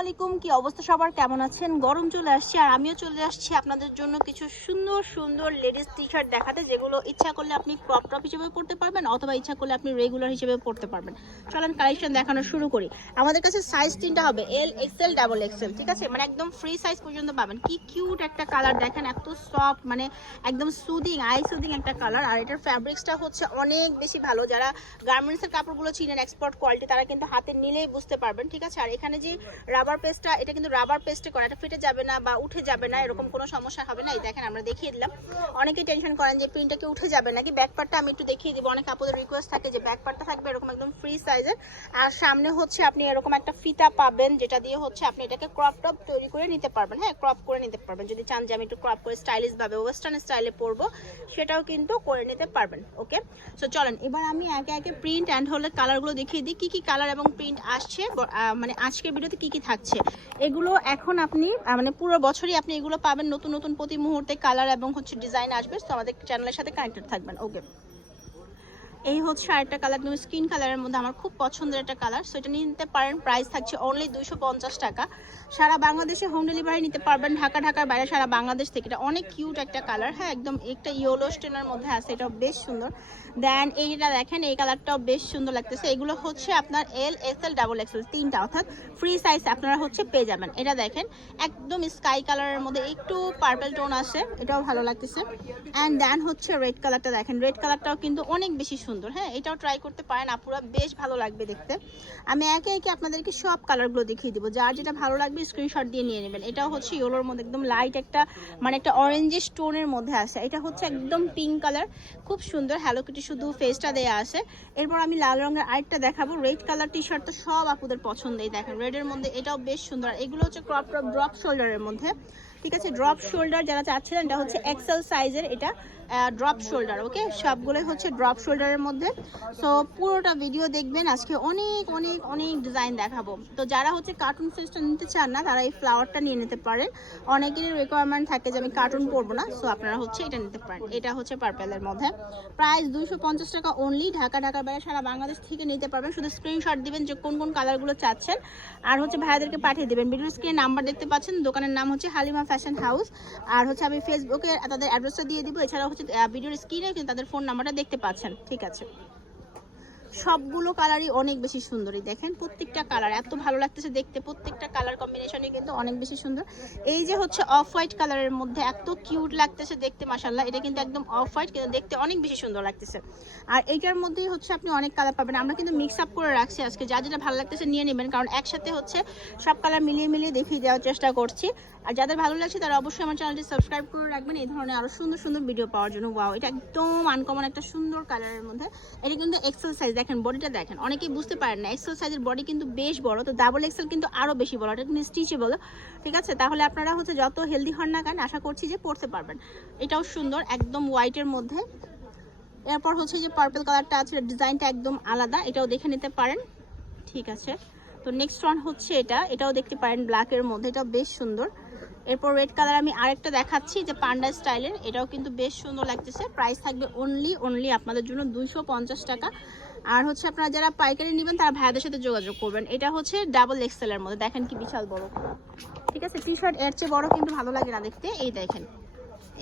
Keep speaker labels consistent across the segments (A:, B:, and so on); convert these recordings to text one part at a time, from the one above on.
A: আলাইকুম, কি অবস্থা সবার? কেমন আছেন? গরম চলে আসছে আর আমিও চলে আসছি আপনাদের জন্য কিছু সুন্দর সুন্দর লেডিস টি শার্ট দেখাতে, যেগুলো ইচ্ছা করলে আপনি ক্রপ টপ হিসেবে পড়তে পারবেন, অথবা ইচ্ছা করলে আপনি রেগুলার হিসেবে পড়তে পারবেন। চলেন কালেকশন দেখানো শুরু করি। আমাদের কাছে সাইজ তিনটা হবে এল এক্সেল ডাবল এক্সেল ঠিক আছে? মানে একদম ফ্রি সাইজ পর্যন্ত পাবেন। কি কিউট একটা কালার দেখেন এত সফট মানে একদম সুদিং আই সুদিং একটা কালার আর এটার ফ্যাব্রিক্সটা হচ্ছে অনেক বেশি ভালো। যারা গার্মেন্টসের কাপড়গুলো চিনেন এক্সপোর্ট কোয়ালিটি তারা কিন্তু হাতে নিলেই বুঝতে পারবেন, ঠিক আছে? আর এখানে যে রাবার পেস্টটা এটা কিন্তু রাবার পেস্টে করা, এটা ফেটে যাবে না বা উঠে যাবে না, এরকম কোনো সমস্যা হবে না। এই দেখেন, আমরা দেখিয়ে দিলাম। অনেকেই টেনশন করেন যে প্রিন্টটা কি উঠে যাবে নাকি? ব্যাক পার্টটা আমি একটু দেখিয়ে দিব। অনেক আপুদের রিকোয়েস্ট থাকে যে ব্যাক পার্টটা থাকবে এরকম একদম ফ্রি সাইজের আর সামনে হচ্ছে আপনি এরকম একটা ফিতা পাবেন, যেটা দিয়ে হচ্ছে আপনি এটাকে ক্রপ টপ তৈরি করে নিতে পারবেন। হ্যাঁ ক্রপ করে নিতে পারবেন। যদি চান যে, আমি একটু ক্রপ করে স্টাইলিশ ভাবে ওয়েস্টার্ন স্টাইলে পরবো, সেটাও কিন্তু করে নিতে পারবেন ওকে সো চলেন, এবার আমি একে একে প্রিন্ট অ্যান্ড হলে কালারগুলো দেখিয়ে দিই। কি কি কালার এবং প্রিন্ট আসছে মানে আজকের ভিডিওতে কি কি থাকছে? এগুলো এখন আপনি মানে পুরো বছরই আপনি এগুলো পাবেন। নতুন নতুন প্রতি মুহূর্তে কালার এবং হচ্ছে ডিজাইন আসবে। তো আমাদের চ্যানেলের সাথে কানেক্টেড থাকবেন। ওকে এই হচ্ছে আরেকটা কালার একদম স্কিন কালারের মধ্যে আমার খুব পছন্দের একটা কালার সো এটা নিতে পারেন প্রাইস থাকছে অনলি দুশো টাকা। সারা বাংলাদেশে হোম ডেলিভারি নিতে পারবেন, ঢাকা, ঢাকার বাইরে সারা বাংলাদেশ থেকে। এটা অনেক কিউট একটা কালার হ্যাঁ একদম একটা ইয়েলো স্টেনের মধ্যে আছে, এটাও বেশ সুন্দর। দেন এইটা দেখেন, এই কালারটাও বেশ সুন্দর লাগতেছে। এগুলো হচ্ছে আপনার L S L double XL তিনটা, অর্থাৎ ফ্রি সাইজ আপনারা হচ্ছে পেয়ে যাবেন। এটা দেখেন, একদম স্কাই কালারের মধ্যে একটু পার্পেল টোন আছে এটাও ভালো লাগতেছে। অ্যান্ড দেন হচ্ছে রেড কালারটা দেখেন। রেড কালারটাও কিন্তু অনেক বেশি সুন্দর। হ্যাঁ এটাও ট্রাই করতে পারেন। আপুরা বেশ ভালো লাগবে দেখতে। আমি একে একে আপনাদেরকে সব কালারগুলো দেখিয়ে দিব। যার যেটা ভালো লাগবে স্ক্রিনশট দিয়ে নিয়ে নেবেন। এটাও হচ্ছে ইয়েলোর মধ্যে একদম লাইট একটা মানে একটা অরেঞ্জিশ টোনের মধ্যে আছে। এটা হচ্ছে একদম পিঙ্ক কালার খুব সুন্দর। হ্যালো কিটি শুধু ফেসটা দেয়া আছে। এরপর আমি লাল রঙের আরেকটা দেখাবো। রেড কালার টি শার্ট তো সব আপুদের পছন্দেই দেখেন। রেডের মধ্যে এটাও বেশ সুন্দর। এগুলো হচ্ছে ক্রপ টপ ড্রপ শোল্ডারের মধ্যে। ঠিক আছে? ড্রপ শোল্ডার যারা চাচ্ছিলেন, এটা হচ্ছে এক্সেল সাইজের এটা। ড্রপ শোল্ডার ওকে সবগুলোই হচ্ছে ড্রপ শোল্ডারের মধ্যে। সো পুরোটা ভিডিও দেখবেন, আজকে অনেক অনেক অনেক ডিজাইন দেখাবো। তো যারা হচ্ছে কার্টুন ফেসটা নিতে চান না, তারা এই ফ্লাওয়ারটা নিয়ে নিতে পারেন। অনেকেরই রিকোয়ারমেন্ট থাকে যে আমি কার্টুন পরবো না সো আপনারা হচ্ছে এটা নিতে পারেন। এটা হচ্ছে পার্পেলের মধ্যে। প্রাইস দুশো টাকা অনলি ঢাকা ঢাকার বাইরে সারা বাংলাদেশ থেকে নিতে পারবেন। শুধু স্ক্রিনশট দিবেন যে কোন কোন কালারগুলো চাচ্ছেন। আর হচ্ছে ভাইয়াদেরকে পাঠিয়ে দেবেন। ভিডিও স্ক্রিনে নাম্বার দেখতে পাচ্ছেন, দোকানের নাম হচ্ছে হালিমা ফ্যাশন হাউস আর হচ্ছে আমি ফেসবুকে তাদের অ্যাড্রেসটা দিয়ে দিব। এছাড়া ভিডিওর স্ক্রিনে কিন্তু তাদের ফোন নাম্বারটা দেখতে পাচ্ছেন। ঠিক আছে। সবগুলো কালারই অনেক বেশি সুন্দরই। দেখেন প্রত্যেকটা কালার এত ভালো লাগতেছে দেখতে। প্রত্যেকটা কালার কম্বিনেশনই কিন্তু অনেক বেশি সুন্দর। এই যে হচ্ছে অফ হোয়াইট কালারের মধ্যে এত কিউট লাগতেছে দেখতে মাসাল্লাহ এটা কিন্তু একদম অফ হোয়াইট কিন্তু দেখতে অনেক বেশি সুন্দর লাগতেছে। আর এইটার মধ্যেই হচ্ছে আপনি অনেক কালার পাবেন। আমরা কিন্তু মিক্স আপ করে রাখছি আজকে। যা যেটা ভালো লাগতেছে নিয়ে নেবেন। কারণ একসাথে হচ্ছে সব কালার মিলিয়ে মিলিয়ে দেখিয়ে দেওয়ার চেষ্টা করছি। আর যাদের ভালো লাগছে তারা অবশ্যই আমার চ্যানেলটি সাবস্ক্রাইব করে রাখবেন। এই ধরনের আরও সুন্দর সুন্দর ভিডিও পাওয়ার জন্য। ওয়াও এটা একদম আনকমন একটা সুন্দর কালারের মধ্যে। এটা কিন্তু এক্সেল সাইজ দেখেন বডিটা দেখেন, অনেকেই বুঝতে পারেন না এক্সেল সাইজের বডি কিন্তু বেশ বড়, তো ডাবল এক্সেল কিন্তু আরও বেশি বড়, এটা কিন্তু স্টিচেবল ঠিক আছে? তাহলে আপনারা হচ্ছে যত হেলদি হন না কেন, আশা করছি যে পড়তে পারবেন। এটাও সুন্দর, একদম হোয়াইটের মধ্যে। এরপর হচ্ছে যে পার্পল কালারটা আছে ডিজাইনটা একদম আলাদা, এটাও দেখে নিতে পারেন, ঠিক আছে? তো নেক্সট ওয়ান হচ্ছে এটা, এটাও দেখতে পারেন ব্ল্যাকের মধ্যে, এটাও বেশ সুন্দর। এরপর রেড কালার আমি আরেকটা দেখাচ্ছি যে পান্ডা স্টাইলের এটাও কিন্তু বেশ সুন্দর লাগতেছে। প্রাইস থাকবে অনলি অনলি আপনাদের জন্য দুইশো পঞ্চাশ টাকা। আর হচ্ছে আপনারা যারা পাইকারি নেবেন, তারা ভাইয়াদের সাথে যোগাযোগ করবেন। এটা হচ্ছে ডাবল এক্সেলের মধ্যে। দেখেন কি বিশাল বড়। ঠিক আছে? টি শার্ট এর চেয়ে বড় কিন্তু ভালো লাগে না দেখতে। এই দেখেন।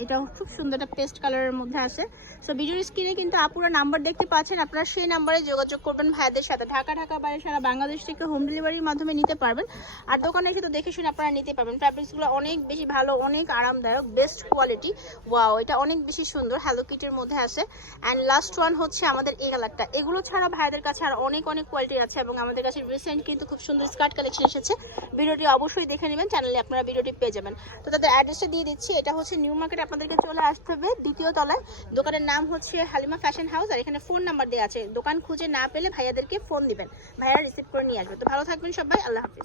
A: এটাও খুব সুন্দর একটা পেস্ট কালারের মধ্যে আছে। সো ভিডিওর স্ক্রিনে কিন্তু আপুরা নাম্বার দেখতে পাচ্ছেন, আপনারা সেই নাম্বারে যোগাযোগ করবেন ভাইয়াদের সাথে। ঢাকা ঢাকা, বাইরে সারা বাংলাদেশ থেকে হোম ডেলিভারির মাধ্যমে নিতে পারবেন। আর দোকানে এসে তো দেখে শুনে আপনারা নিতে পারবেন। ফ্যাব্রিক্সগুলো অনেক বেশি ভালো, অনেক আরামদায়ক বেস্ট কোয়ালিটি ওয়াও এটা অনেক বেশি সুন্দর হ্যালো কিটের মধ্যে আছে। অ্যান্ড লাস্ট ওয়ান হচ্ছে আমাদের এই কালারটা এগুলো ছাড়া ভাইদের কাছে আর অনেক অনেক কোয়ালিটি আছে এবং আমাদের কাছে রিসেন্ট কিন্তু খুব সুন্দর স্কার্ট কালেকশন এসেছে। ভিডিওটি অবশ্যই দেখে নেবেন চ্যানেলে আপনারা ভিডিওটি পেয়ে যাবেন। তো তাদের অ্যাড্রেসটা দিয়ে দিচ্ছি। এটা হচ্ছে নিউ মার্কেট আপনাদেরকে চলে আসতে হবে দ্বিতীয় তলায়। দোকানের নাম হচ্ছে হালিমা ফ্যাশন হাউস আর এখানে ফোন নাম্বার দেওয়া আছে। দোকান খুঁজে না পেলে ভাইয়াদেরকে ফোন দিবেন। ভাইয়ারা রিসিভ করে নিয়ে আসবে। তো ভালো থাকবেন সবাই। আল্লাহ হাফিজ।